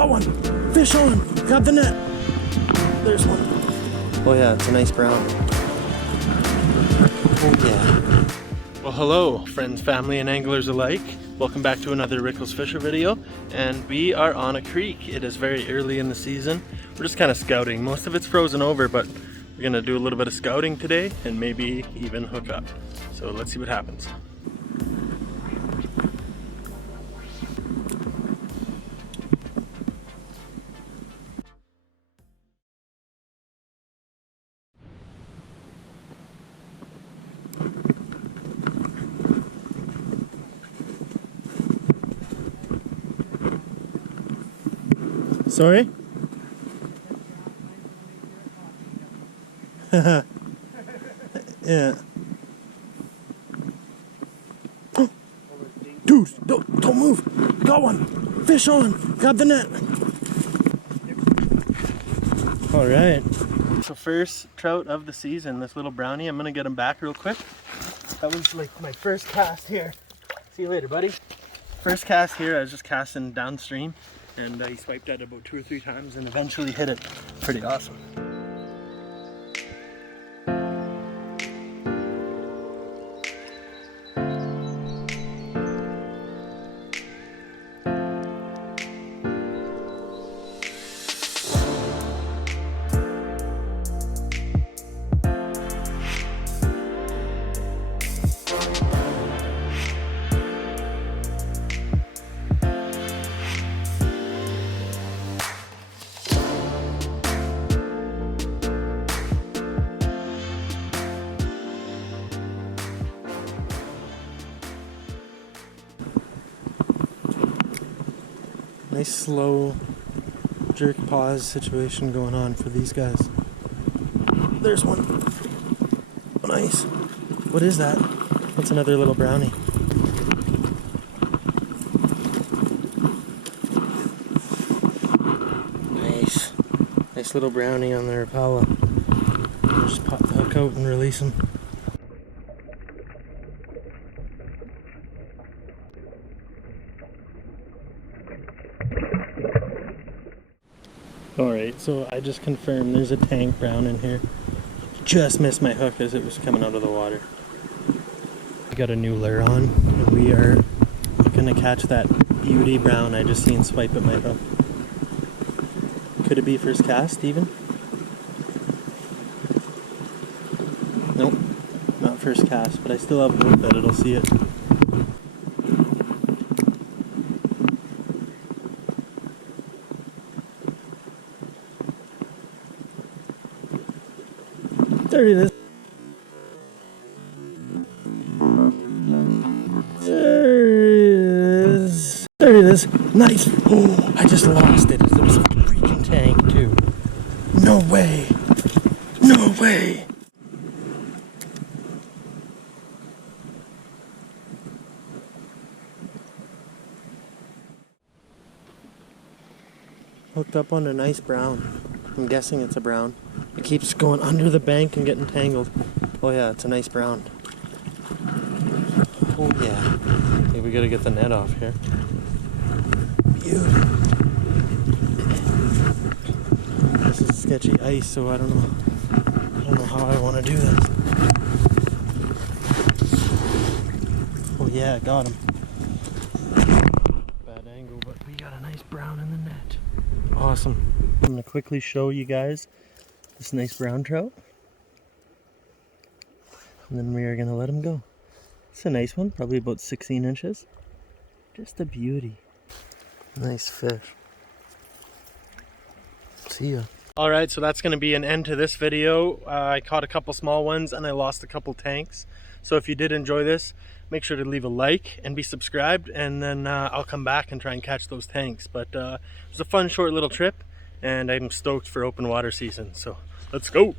Got one. Fish on. Grab the net. There's one. Oh yeah, it's a nice brown. Oh yeah. Well, hello friends, family, and anglers alike. Welcome back to another Rickles Fisher video, and we are on a creek. It is very early in the season. We're just kind of scouting. Most of it's frozen over, but we're gonna do a little bit of scouting today and maybe even hook up. So let's see what happens. Sorry? Yeah. Dude, don't move. Got one. Fish on. Grab the net. All right. So first trout of the season, this little brownie. I'm gonna get him back real quick. That was like my first cast here. See you later, buddy. First cast here, I was just casting downstream, and he swiped at it about 2 or 3 times and eventually hit it. Pretty awesome. Nice slow jerk pause situation going on for these guys. There's one. Nice. What is that? That's another little brownie. Nice. Nice little brownie on the Rapala. Just pop the hook out and release him. Alright, so I just confirmed there's a tank brown in here. Just missed my hook as it was coming out of the water. I got a new lure on, and we are looking to catch that beauty brown I just seen swipe at my hook. Could it be first cast even? Nope, not first cast, but I still have hope that it'll see it. There it is. There it is. Nice. Oh, I just lost it. It was a freaking tank too. No way. No way. Hooked up on a nice brown. I'm guessing it's a brown. It keeps going under the bank and getting tangled. Oh yeah, it's a nice brown. Oh yeah. Okay, we gotta get the net off here. Beautiful. This is sketchy ice, so I don't know how I want to do this. Oh yeah, got him. Bad angle, but we got a nice brown in the net. Awesome. I'm going to quickly show you guys this nice brown trout. And then we are going to let him go. It's a nice one, probably about 16 inches. Just a beauty. Nice fish. See ya. Alright, so that's going to be an end to this video. I caught a couple small ones and I lost a couple tanks. So if you did enjoy this, make sure to leave a like and be subscribed, and then I'll come back and try and catch those tanks. But it was a fun short little trip, and I'm stoked for open water season, so let's go.